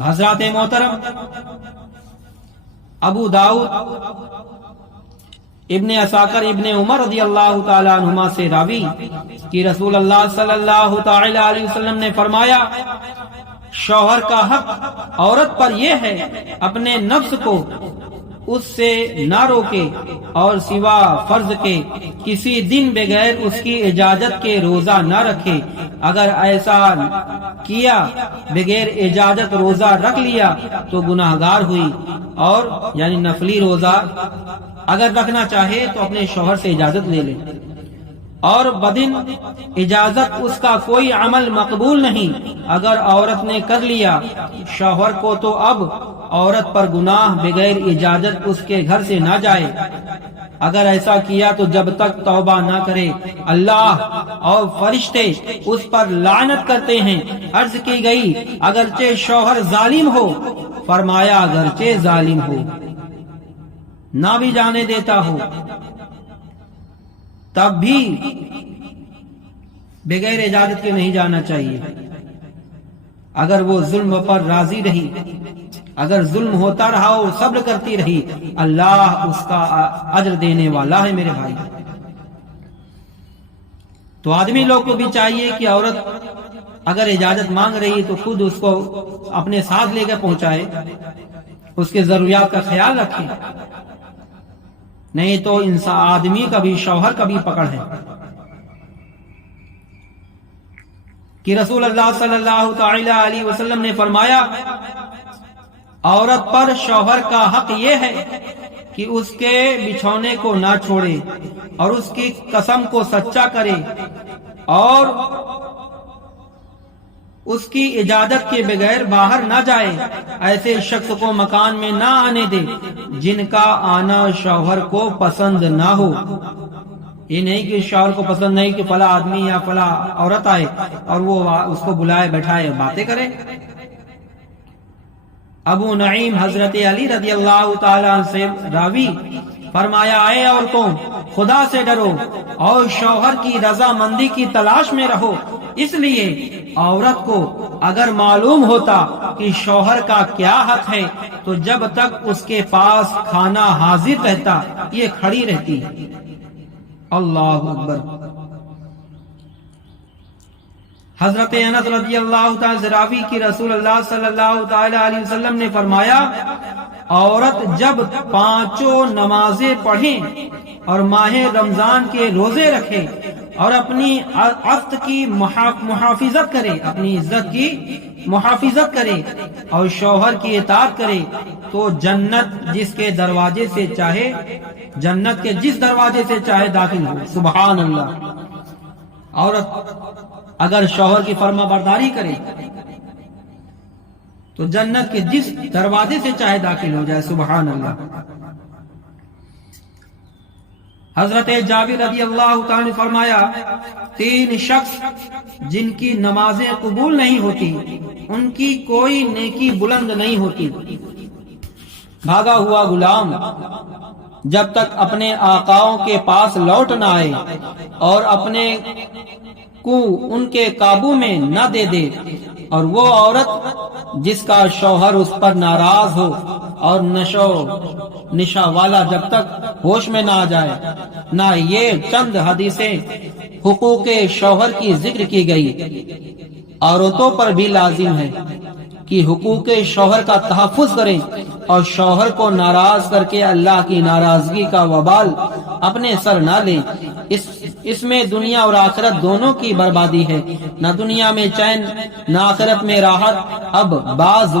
حضرات محترم ابو داؤد ابن عساکر ابن عمر رضی اللہ تعالی عنہما سے راوی کہ رسول اللہ صلی اللہ تعالی علیہ وسلم نے فرمایا، شوہر کا حق عورت پر یہ ہے اپنے نفس کو اس سے نہ روکے اور سوا فرض کے کسی دن بغیر اس کی اجازت کے روزہ نہ رکھے۔ اگر ایسا کیا، بغیر اجازت روزہ رکھ لیا تو گناہگار ہوئی، اور یعنی نفلی روزہ اگر رکھنا چاہے تو اپنے شوہر سے اجازت لے لے، اور بدن اجازت اس کا کوئی عمل مقبول نہیں۔ اگر عورت نے کر لیا شوہر کو تو اب عورت پر گناہ بغیر اجازت اس کے گھر سے نہ جائے۔ اگر ایسا کیا تو جب تک توبہ نہ کرے اللہ اور فرشتے اس پر لعنت کرتے ہیں۔ عرض کی گئی اگرچہ شوہر ظالم ہو، فرمایا اگرچہ ظالم ہو، نہ بھی جانے دیتا ہو، تب بھی بغیر اجازت کے نہیں جانا چاہیے۔ اگر وہ ظلم پر راضی رہی، اگر ظلم ہوتا رہا اور صبر کرتی رہی، اللہ اس کا اجر دینے والا ہے میرے بھائی۔ تو آدمی لوگ کو بھی چاہیے کہ عورت اگر اجازت مانگ رہی تو خود اس کو اپنے ساتھ لے کے پہنچائے، اس کے ضروریات کا خیال رکھے، نہیں تو انسان آدمی کا بھی شوہر کا بھی پکڑ ہے کہ رسول اللہ صلی اللہ تعالی علیہ وسلم نے فرمایا، عورت پر شوہر کا حق یہ ہے کہ اس کے بچھونے کو نہ چھوڑے اور اس کی قسم کو سچا کرے اور اس کی اجازت کے بغیر باہر نہ جائے، ایسے شخص کو مکان میں نہ آنے دے جن کا آنا شوہر کو پسند نہ ہو۔ یہ نہیں کہ شوہر کو پسند نہیں کہ فلاں آدمی یا فلاں عورت آئے اور وہ اس کو بلائے بیٹھائے باتیں کرے۔ ابو نعیم حضرت علی رضی اللہ تعالی عنہ سے راوی فرمایا، اے عورتوں خدا سے ڈرو اور شوہر کی رضا مندی کی تلاش میں رہو۔ اس لیے عورت کو اگر معلوم ہوتا کہ شوہر کا کیا حق ہے تو جب تک اس کے پاس کھانا حاضر رہتا یہ کھڑی رہتی۔ اللہ اکبر۔ حضرت انس رضی اللہ تعالی راوی کی رسول اللہ صلی اللہ تعالی علیہ وسلم نے فرمایا، عورت جب 5 نمازیں پڑھیں اور ماہ رمضان کے روزے رکھے اور اپنی عفت کی محافظت کرے، اپنی عزت کی محافظت کرے اور شوہر کی اطاعت کرے تو جنت جس کے دروازے سے چاہے، جنت کے جس دروازے سے چاہے داخل ہو۔ سبحان اللہ۔ عورت اگر شوہر کی فرما برداری کرے تو جنت کے جس دروازے سے چاہے داخل ہو جائے۔ سبحان اللہ۔ حضرت جابر رضی اللہ تعالی نے فرمایا، 3 شخص جن کی نمازیں قبول نہیں ہوتی ان کی کوئی نیکی بلند نہیں ہوتی۔ بھاگا ہوا غلام جب تک اپنے آقاؤں کے پاس لوٹ نہ آئے اور اپنے کو ان کے قابو میں نہ دے دے، اور وہ عورت جس کا شوہر اس پر ناراض ہو اور نشہ والا جب تک ہوش میں نہ آ جائے۔ نہ یہ چند حدیثیں حقوق شوہر کی ذکر کی گئی، عورتوں پر بھی لازم ہے کہ حقوق شوہر کا تحفظ کریں اور شوہر کو ناراض کر کے اللہ کی ناراضگی کا وبال اپنے سر نہ لیں۔ اس میں دنیا اور آخرت دونوں کی بربادی ہے، نہ دنیا میں چین نہ آخرت میں راحت۔ اب بعض